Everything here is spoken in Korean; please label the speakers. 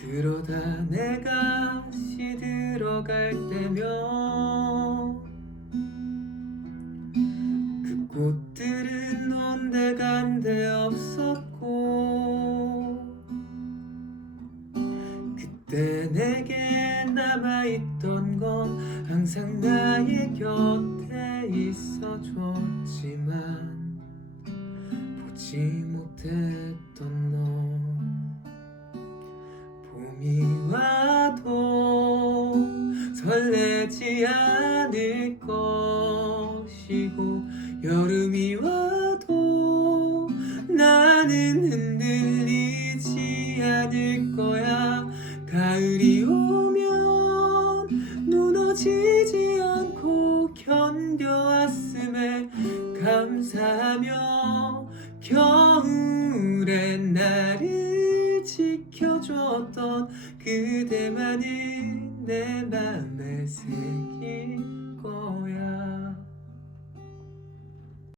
Speaker 1: 그러다 내가 시들어갈 때면 그 꽃들은 온데 간데 없었고 그때 내게 남아있던 건 항상 나의 곁에 있어줬지만 보지 못했던 너 설레지 않을 것이고 여름이 와도 나는 흔들리지 않을 거야. 가을이 오면 무너지지 않고 견뎌왔음에 감사하며 겨울엔 나를 지켜줬던 그대만을 내 맘에 새길 거야